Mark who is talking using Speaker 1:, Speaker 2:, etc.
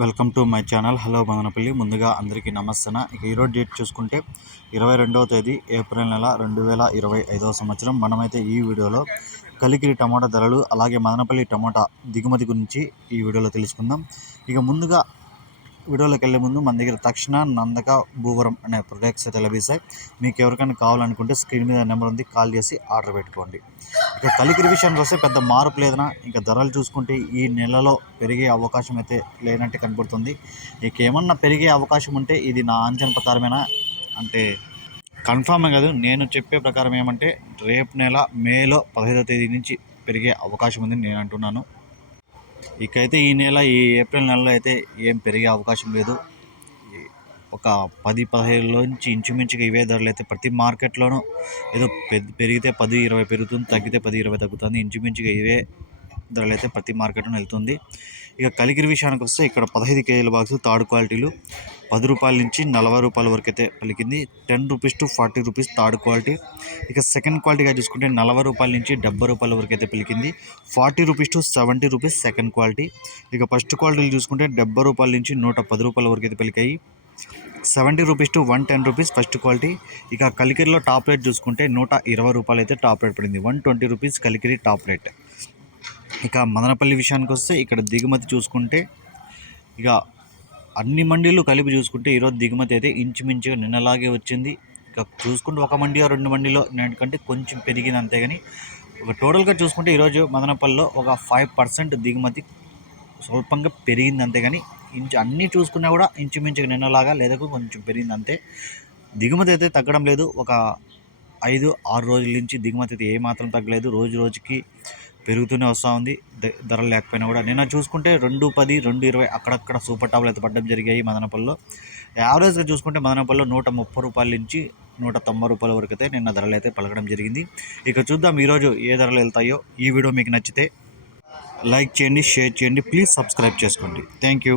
Speaker 1: Welcome to my channel. Hello Madanapalle ముందుగా అందరికీ నమస్తన. ఇక ఈరోజు డేట్ చూసుకుంటే ఇరవై రెండవ తేదీ ఏప్రిల్ నెల రెండు వేల ఇరవై ఐదవ సంవత్సరం. మనమైతే ఈ వీడియోలో కలికిరి టమాటా ధరలు అలాగే మదనపల్లి టమాటా దిగుమతి గురించి ఈ వీడియోలో తెలుసుకుందాం. ఇక ముందుగా వీడియోలోకి వెళ్ళే ముందు మన దగ్గర తక్షణ నందక భూవరం అనే ప్రొడక్ట్స్ అయితే లభిస్తాయి. మీకు ఎవరికైనా కావాలనుకుంటే స్క్రీన్ మీద నెంబర్ ఉంది కాల్ చేసి ఆర్డర్ పెట్టుకోండి. ఇక కలికిరి విషయానికి వస్తే పెద్ద మార్పు లేదనా ఇంకా ధరలు చూసుకుంటే ఈ నెలలో పెరిగే అవకాశం అయితే లేనట్టు కనబడుతుంది ఇక ఏమన్నా పెరిగే అవకాశం ఉంటే ఇది నా అంచనా ప్రకారమేనా? అంటే కన్ఫామే కాదు నేను చెప్పే ప్రకారం ఏమంటే రేపు నెల మేలో పదహైదో తేదీ నుంచి పెరిగే అవకాశం ఉందని నేను అంటున్నాను. ఇకైతే ఈ నెల ఈ ఏప్రిల్ నెలలో అయితే ఏం పెరిగే అవకాశం లేదు. ఒక పది పదిహేనులో నుంచి ఇంచుమించుగా ఇవే ధరలు అయితే ప్రతి మార్కెట్లోనూ ఏదో పెరిగితే పది ఇరవై పెరుగుతుంది తగ్గితే పది ఇరవై తగ్గుతుంది ఇంచుమించుగా ఇవే ధరలు అయితే ప్రతి మార్కెట్లో వెళ్తుంది. ఇక కలికిరి విషయానికి వస్తే ఇక్కడ పదహైదు కేజీల బాక్స్ థర్డ్ క్వాలిటీలు. పది రూపాయల నుంచి నలభై రూపాయల వరకు అయితే పలికింది. Ten rupees to forty rupees third quality. ఇక సెకండ్ క్వాలిటీగా చూసుకుంటే నలభై రూపాయల నుంచి డెబ్బై రూపాయల వరకు అయితే పలికింది. Forty rupees to seventy rupees second quality. ఇక ఫస్ట్ క్వాలిటీలు చూసుకుంటే డెబ్బై రూపాయల నుంచి నూట పది రూపాయల వరకు అయితే పలికాయి. Seventy rupees to one ten rupees first quality. ఇక కలికిరిలో టాప్ రేట్ చూసుకుంటే నూట ఇరవై రూపాయలు అయితే టాప్ రేట్ పడింది. One twenty rupees Kalikiri top rate. ఇక మదనపల్లి విషయానికి వస్తే ఇక్కడ దిగుమతి చూసుకుంటే ఇక అన్ని మండీలు కలిపి చూసుకుంటే ఈరోజు దిగుమతి అయితే ఇంచుమించుగా నిన్నలాగే వచ్చింది. ఇక చూసుకుంటే ఒక మండి రెండు మండీలో కంటే కొంచెం పెరిగింది అంతే కానీ ఒక టోటల్గా చూసుకుంటే ఈరోజు మదనపల్లిలో ఒక ఫైవ్ పర్సెంట్ దిగుమతి స్వల్పంగా పెరిగింది అంతే కానీ ఇంచు అన్నీ చూసుకున్నా కూడా ఇంచుమించుగా నిన్నలాగా లేదా కొంచెం పెరిగింది అంతే. దిగుమతి అయితే తగ్గడం లేదు. ఒక ఐదు ఆరు రోజుల నుంచి దిగుమతి అయితే ఏమాత్రం తగ్గలేదు. రోజు రోజుకి పెరుగుతూనే వస్తూ ఉంది. ధరలు లేకపోయినా కూడా. నిన్న చూసుకుంటే రెండు పది రెండు ఇరవై అక్కడక్కడ సూపర్ టాప్లు అయితే పడ్డం జరిగాయి మదనపల్లిలో. యావరేజ్గా చూసుకుంటే మదనపల్లిలో నూట ముప్పై రూపాయల నుంచి నూట తొంభై రూపాయల వరకు అయితే నిన్న ధరలు అయితే పలకడం జరిగింది. ఇక చూద్దాం ఈరోజు ఏ ధరలు వెళ్తాయో. ఈ వీడియో మీకు నచ్చితే లైక్ చేయండి షేర్ చేయండి. ప్లీజ్ సబ్స్క్రైబ్ చేసుకోండి. Thank you.